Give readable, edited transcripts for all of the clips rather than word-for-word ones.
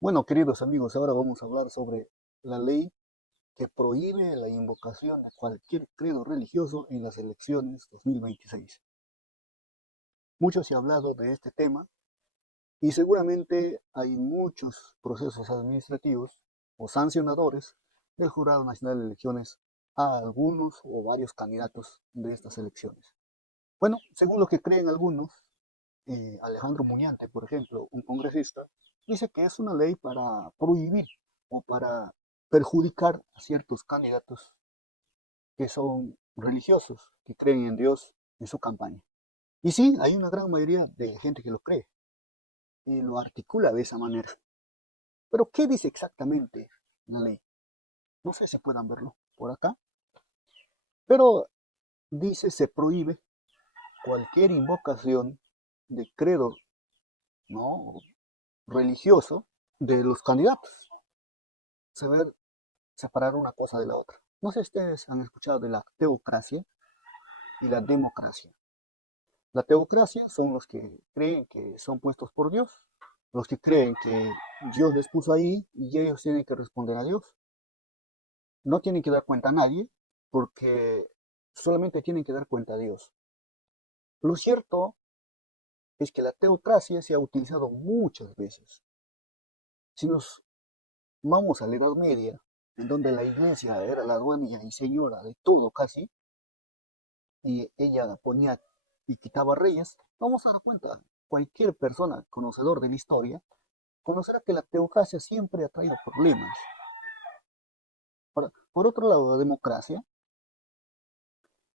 Bueno, queridos amigos, ahora vamos a hablar sobre la ley que prohíbe la invocación de cualquier credo religioso en las elecciones 2026. Mucho se ha hablado de este tema y seguramente hay muchos procesos administrativos o sancionadores del Jurado Nacional de Elecciones a algunos o varios candidatos de estas elecciones. Bueno, según lo que creen algunos, Alejandro Muñante, por ejemplo, un congresista, dice que es una ley para prohibir o para perjudicar a ciertos candidatos que son religiosos, que creen en Dios en su campaña. Y sí, hay una gran mayoría de gente que lo cree y lo articula de esa manera. Pero, ¿qué dice exactamente la ley? No sé si puedan verlo por acá, pero dice se prohíbe cualquier invocación de credo, ¿no?, religioso de los candidatos. Saber separar una cosa de la otra. No sé si ustedes han escuchado de la teocracia y la democracia. La teocracia son los que creen que son puestos por Dios, los que creen que Dios les puso ahí y ellos tienen que responder a Dios. No tienen que dar cuenta a nadie porque solamente tienen que dar cuenta a Dios. Lo cierto es que la teocracia se ha utilizado muchas veces. Si nos vamos a la Edad Media, en donde la iglesia era la dueña y señora de todo casi, y ella ponía y quitaba reyes, vamos a dar cuenta, cualquier persona conocedor de la historia conocerá que la teocracia siempre ha traído problemas. Ahora, por otro lado, la democracia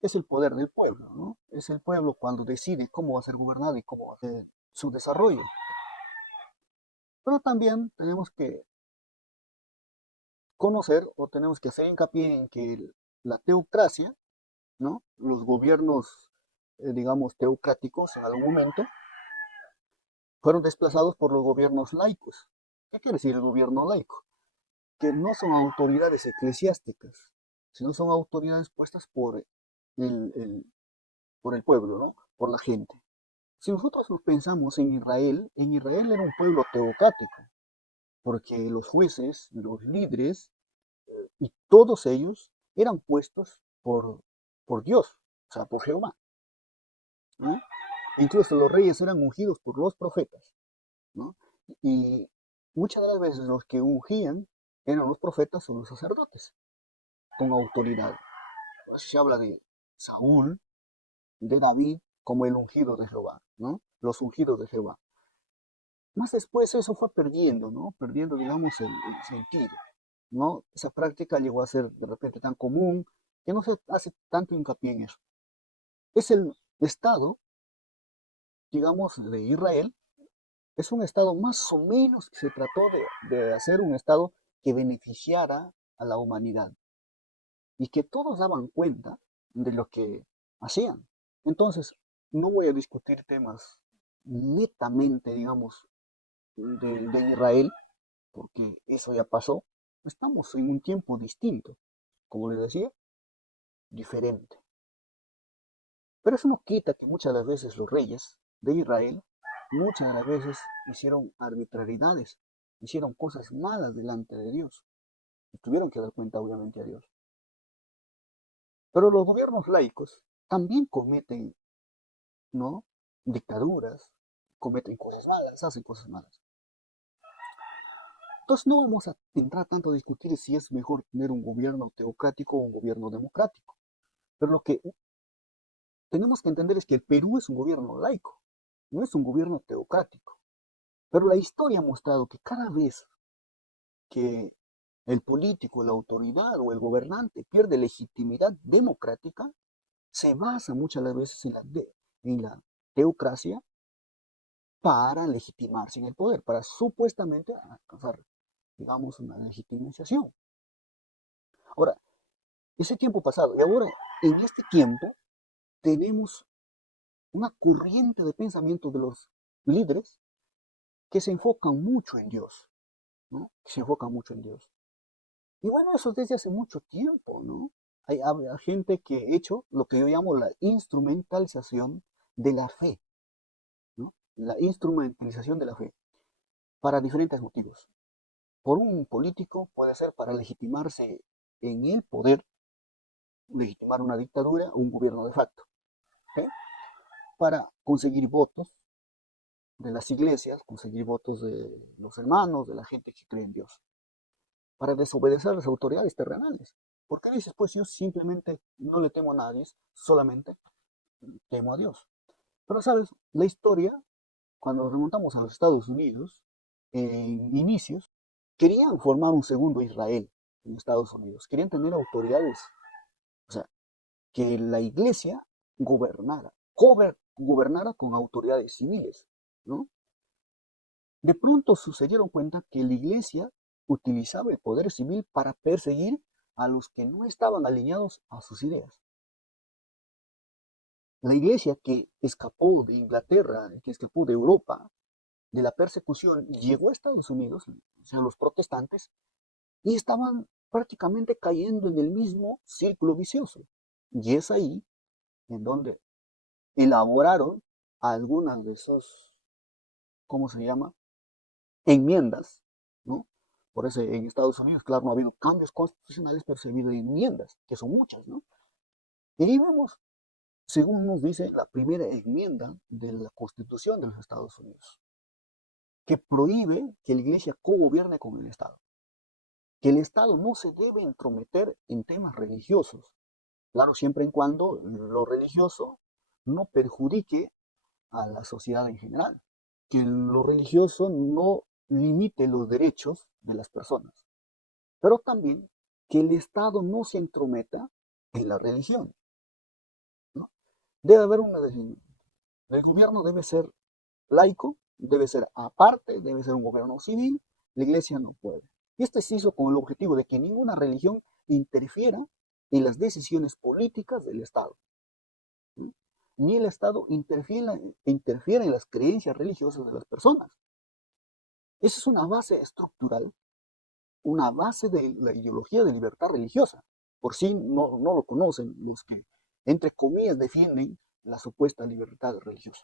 es el poder del pueblo, ¿no? Es el pueblo cuando decide cómo va a ser gobernado y cómo va a ser su desarrollo. Pero también tenemos que conocer o tenemos que hacer hincapié en que la teocracia, ¿no?, los gobiernos, digamos, teocráticos en algún momento, fueron desplazados por los gobiernos laicos. ¿Qué quiere decir el gobierno laico? Que no son autoridades eclesiásticas, sino son autoridades puestas por el pueblo, ¿no?, por la gente. Si nosotros pensamos en Israel era un pueblo teocrático, porque los jueces, los líderes y todos ellos eran puestos por Dios, o sea, por Jehová, ¿no? Incluso los reyes eran ungidos por los profetas, ¿no? Y muchas de las veces los que ungían eran los profetas o los sacerdotes, con autoridad. Se habla de Saúl, de David, como el ungido de Jehová, ¿no? Los ungidos de Jehová. Más después eso fue perdiendo, ¿no? Perdiendo, digamos, el sentido, ¿no? Esa práctica llegó a ser de repente tan común que no se hace tanto hincapié en eso. Es el Estado, digamos, de Israel, es un Estado más o menos que se trató de hacer un Estado que beneficiara a la humanidad y que todos daban cuenta de lo que hacían. Entonces, no voy a discutir temas netamente, digamos, de Israel, porque eso ya pasó. Estamos en un tiempo distinto, como les decía, diferente. Pero eso no quita que muchas de las veces los reyes de Israel, muchas de las veces hicieron arbitrariedades, hicieron cosas malas delante de Dios. Y tuvieron que dar cuenta, obviamente, a Dios. Pero los gobiernos laicos también cometen, ¿no?, dictaduras, cometen cosas malas, hacen cosas malas. Entonces no vamos a entrar tanto a discutir si es mejor tener un gobierno teocrático o un gobierno democrático. Pero lo que tenemos que entender es que el Perú es un gobierno laico, no es un gobierno teocrático. Pero la historia ha mostrado que cada vez que el político, la autoridad o el gobernante pierde legitimidad democrática, se basa muchas de las veces en la teocracia para legitimarse en el poder, para supuestamente alcanzar, digamos, una legitimización. Ahora, ese tiempo pasado y ahora, en este tiempo, tenemos una corriente de pensamiento de los líderes que se enfocan mucho en Dios, ¿no? Que se enfocan mucho en Dios. Y bueno, eso desde hace mucho tiempo, ¿no? Hay gente que ha hecho lo que yo llamo la instrumentalización de la fe, ¿no? La instrumentalización de la fe para diferentes motivos. por un político puede ser para legitimarse en el poder, legitimar una dictadura o un gobierno de facto, ¿ok? Para conseguir votos de las iglesias, conseguir votos de los hermanos, de la gente que cree en Dios, para desobedecer a las autoridades terrenales. Porque dices, pues yo simplemente no le temo a nadie, solamente temo a Dios. Pero sabes, la historia, cuando nos remontamos a los Estados Unidos, en inicios, querían formar un segundo Israel en Estados Unidos. Querían tener autoridades, o sea, que la iglesia gobernara, gobernara con autoridades civiles, ¿no? De pronto se dieron cuenta que la iglesia utilizaba el poder civil para perseguir a los que no estaban alineados a sus ideas. La iglesia que escapó de Inglaterra, que escapó de Europa, de la persecución, llegó a Estados Unidos, o sea, los protestantes, y estaban prácticamente cayendo en el mismo círculo vicioso. Y es ahí en donde elaboraron algunas de esos, ¿cómo se llama? Enmiendas, ¿no? Por eso en Estados Unidos, claro, no ha habido cambios constitucionales, pero se ha habido enmiendas, que son muchas, ¿no? Y ahí vemos, según nos dice la primera enmienda de la Constitución de los Estados Unidos, que prohíbe que la iglesia cogobierne con el Estado, que el Estado no se debe entrometer en temas religiosos, claro, siempre y cuando lo religioso no perjudique a la sociedad en general, que lo religioso no limite los derechos de las personas, pero también que el Estado no se entrometa en la religión, ¿no? Debe haber una definición. El gobierno debe ser laico, debe ser aparte, debe ser un gobierno civil, la iglesia no puede. Y este se hizo con el objetivo de que ninguna religión interfiera en las decisiones políticas del Estado, ¿no? Ni el Estado interfiera en las creencias religiosas de las personas. Esa es una base estructural, una base de la ideología de libertad religiosa. Por si no lo conocen los que, entre comillas, defienden la supuesta libertad religiosa.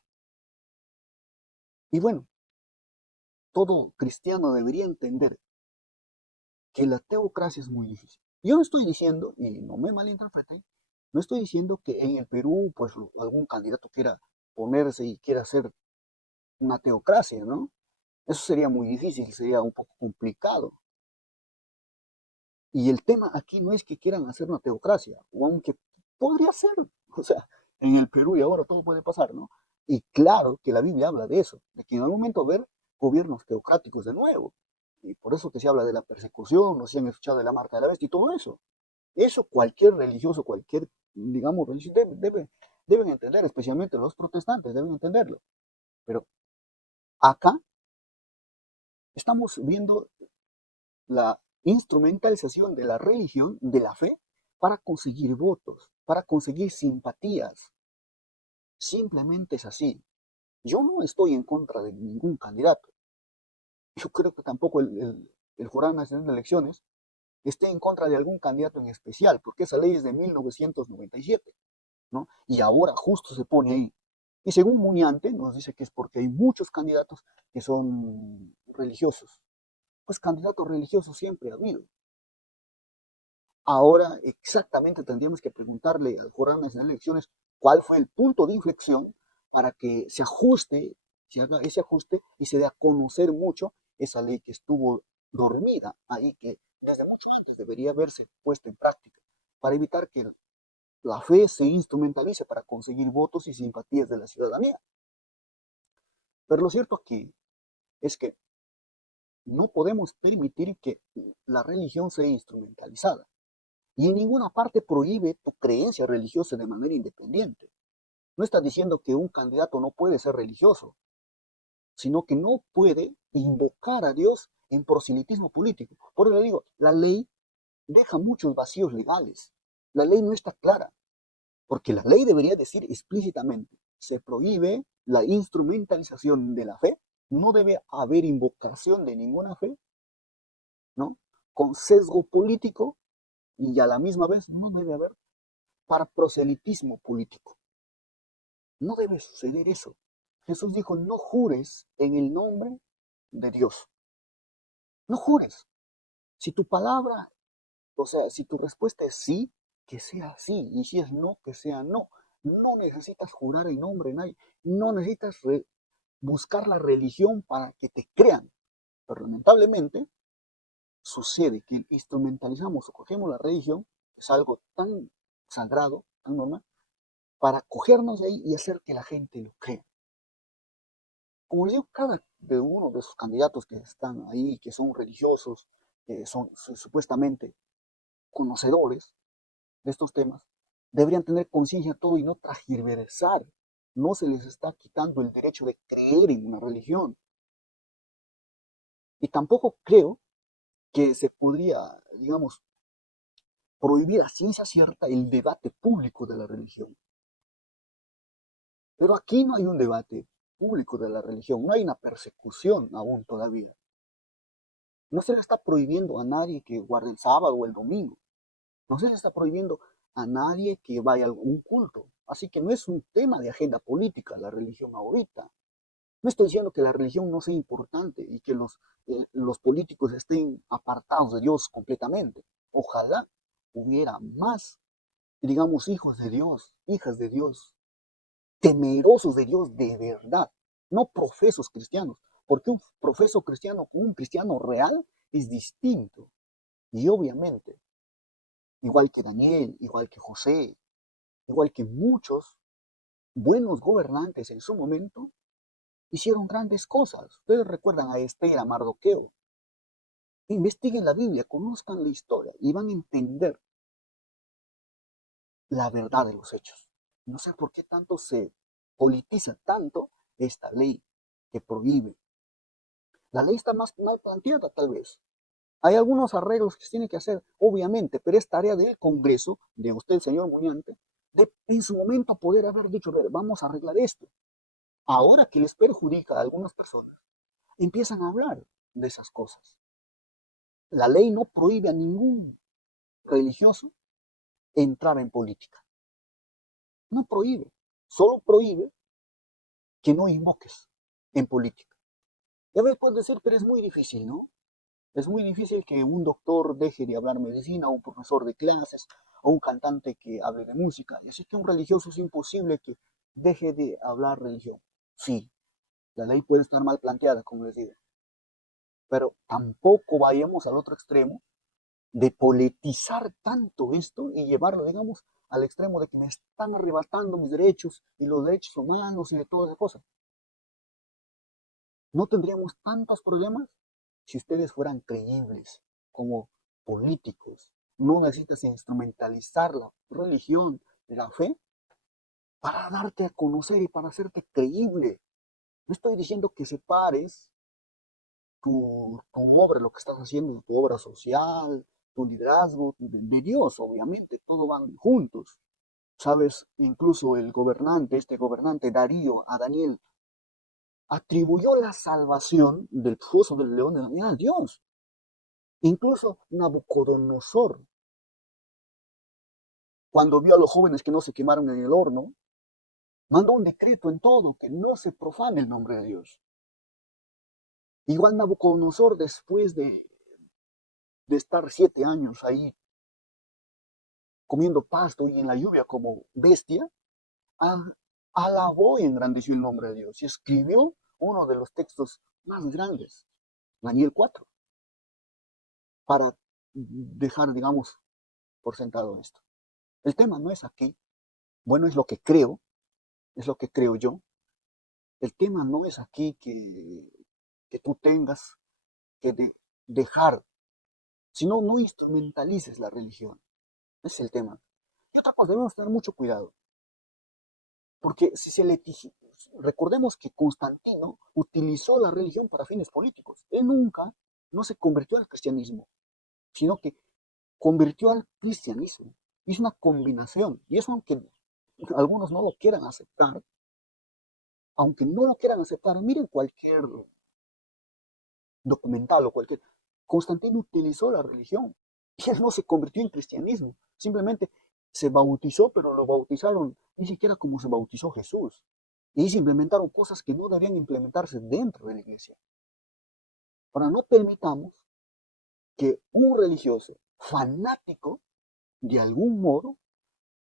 Y bueno, todo cristiano debería entender que la teocracia es muy difícil. Yo no estoy diciendo, y no me malinterpreten, no estoy diciendo que en el Perú, pues algún candidato quiera ponerse y quiera hacer una teocracia, ¿no? Eso sería muy difícil, sería un poco complicado. Y el tema aquí no es que quieran hacer una teocracia, o aunque podría ser, o sea, en el Perú y ahora todo puede pasar, ¿no? Y claro que la Biblia habla de eso, de que en algún momento va a haber gobiernos teocráticos de nuevo. Y por eso que se habla de la persecución, no se han escuchado de la marca de la bestia y todo eso. Eso cualquier religioso, cualquier, digamos, religión deben entender, especialmente los protestantes, deben entenderlo. Pero acá estamos viendo la instrumentalización de la religión, de la fe, para conseguir votos, para conseguir simpatías. Simplemente es así. Yo no estoy en contra de ningún candidato. Yo creo que tampoco el Jurado Nacional de Elecciones esté en contra de algún candidato en especial, porque esa ley es de 1997, ¿no? Y ahora justo se pone ahí. Y según Muñante nos dice que es porque hay muchos candidatos que son religiosos. Pues candidatos religiosos siempre ha habido. Ahora exactamente tendríamos que preguntarle al Jurado Nacional de Elecciones cuál fue el punto de inflexión para que se ajuste, se haga ese ajuste y se dé a conocer mucho esa ley que estuvo dormida ahí, que desde mucho antes debería haberse puesto en práctica, para evitar que la fe se instrumentalice para conseguir votos y simpatías de la ciudadanía. Pero lo cierto aquí es que no podemos permitir que la religión sea instrumentalizada. Y en ninguna parte prohíbe tu creencia religiosa de manera independiente. No está diciendo que un candidato no puede ser religioso, sino que no puede invocar a Dios en proselitismo político. Por eso le digo, la ley deja muchos vacíos legales. La ley no está clara, porque la ley debería decir explícitamente, se prohíbe la instrumentalización de la fe, no debe haber invocación de ninguna fe, ¿no? Con sesgo político y a la misma vez no debe haber para proselitismo político. No debe suceder eso. Jesús dijo, no jures en el nombre de Dios. No jures. Si tu palabra, o sea, si tu respuesta es sí, que sea sí. Y si es no, que sea no. No necesitas jurar en nombre de nadie. No necesitas buscar la religión para que te crean. Pero lamentablemente sucede que instrumentalizamos o cogemos la religión, es algo tan sagrado, tan normal, para cogernos de ahí y hacer que la gente lo crea. Como les digo, cada de uno de esos candidatos que están ahí, que son religiosos, que son supuestamente conocedores de estos temas, deberían tener conciencia de todo y no transgiversar. No se les está quitando el derecho de creer en una religión. Y tampoco creo que se podría, digamos, prohibir a ciencia cierta el debate público de la religión. Pero aquí no hay un debate público de la religión, no hay una persecución aún todavía. No se le está prohibiendo a nadie que guarde el sábado o el domingo. No se le está prohibiendo a nadie que vaya a algún culto. Así que no es un tema de agenda política la religión ahorita. No estoy diciendo que la religión no sea importante y que los políticos estén apartados de Dios completamente. Ojalá hubiera más, digamos, hijos de Dios, hijas de Dios, temerosos de Dios de verdad, no profesos cristianos, porque un profeso cristiano con un cristiano real es distinto. Y obviamente, igual que Daniel, igual que José, igual que muchos buenos gobernantes en su momento, hicieron grandes cosas. Ustedes recuerdan a Esther, a Mardoqueo. Investiguen la Biblia, conozcan la historia y van a entender la verdad de los hechos. No sé por qué tanto se politiza tanto esta ley que prohíbe. La ley está más mal planteada, tal vez. Hay algunos arreglos que se tienen que hacer, obviamente, pero es tarea del Congreso, de usted, señor Muñante, de en su momento poder haber dicho, a ver, vamos a arreglar esto. Ahora que les perjudica a algunas personas, empiezan a hablar de esas cosas. La ley no prohíbe a ningún religioso entrar en política. No prohíbe, solo prohíbe que no invoques en política. Ya me puedes decir, pero es muy difícil, ¿no? Es muy difícil que un doctor deje de hablar medicina, o un profesor de clases, o un cantante que hable de música. Y así que un religioso es imposible que deje de hablar religión. Sí, la ley puede estar mal planteada, como les digo, pero tampoco vayamos al otro extremo de politizar tanto esto y llevarlo, digamos, al extremo de que me están arrebatando mis derechos y los derechos humanos y de todas esas cosas. No tendríamos tantos problemas si ustedes fueran creíbles como políticos. No necesitas instrumentalizar la religión, la fe, para darte a conocer y para hacerte creíble. No estoy diciendo que separes tu obra, lo que estás haciendo, tu obra social, tu liderazgo, de Dios, obviamente, todo van juntos. Sabes, incluso el gobernante, este gobernante Darío, a Daniel, atribuyó la salvación del foso del león de Daniel a Dios. Incluso Nabucodonosor, cuando vio a los jóvenes que no se quemaron en el horno, mandó un decreto en todo, que no se profane el nombre de Dios. Igual Nabucodonosor, después de estar 7 años ahí comiendo pasto y en la lluvia como bestia, alabó y engrandeció el nombre de Dios y escribió uno de los textos más grandes, Daniel 4, para dejar, digamos, por sentado esto. El tema no es aquí, bueno, es lo que creo yo. El tema no es aquí que tú tengas que dejar, sino no instrumentalices la religión. Ese es el tema. Y otra cosa, debemos tener mucho cuidado. Porque si se le recordemos que Constantino utilizó la religión para fines políticos. Él nunca no se convirtió al cristianismo, sino que convirtió al cristianismo. Es una combinación. Y eso, aunque algunos no lo quieran aceptar, miren cualquier documental o cualquier. Constantino utilizó la religión y él no se convirtió en cristianismo. Simplemente se bautizó, pero lo bautizaron ni siquiera como se bautizó Jesús. Y se implementaron cosas que no deberían implementarse dentro de la iglesia. Ahora, no permitamos que un religioso fanático, de algún modo,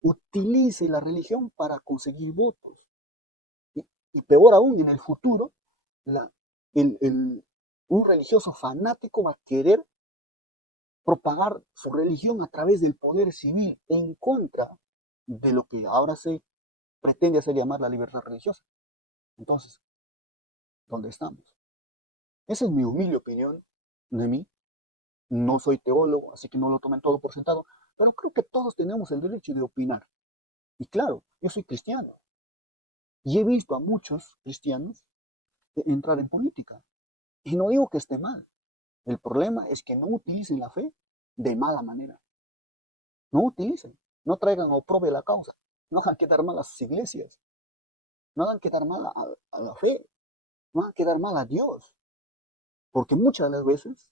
utilice la religión para conseguir votos. Y peor aún, en el futuro, la, un religioso fanático va a querer propagar su religión a través del poder civil en contra de lo que ahora se pretende hacer llamar la libertad religiosa. Entonces, ¿dónde estamos? Esa es mi humilde opinión de mí. No soy teólogo, así que no lo tomen todo por sentado, pero creo que todos tenemos el derecho de opinar. Y claro, yo soy cristiano y he visto a muchos cristianos entrar en política. Y no digo que esté mal. El problema es que no utilicen la fe de mala manera. No utilicen, no traigan oprobio a la causa, no hagan quedar mal a sus iglesias, no hagan quedar mal a la fe, no hagan quedar mal a Dios. Porque muchas de las veces,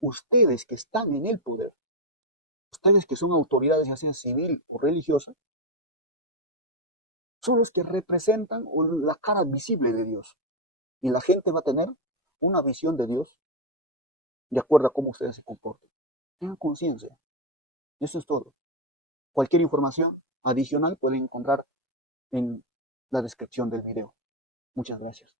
ustedes que están en el poder, ustedes que son autoridades, ya sea civil o religiosa, son los que representan la cara visible de Dios. Y la gente va a tener una visión de Dios de acuerdo a cómo ustedes se comporten. Tengan conciencia. Eso es todo. Cualquier información adicional pueden encontrar en la descripción del video. Muchas gracias.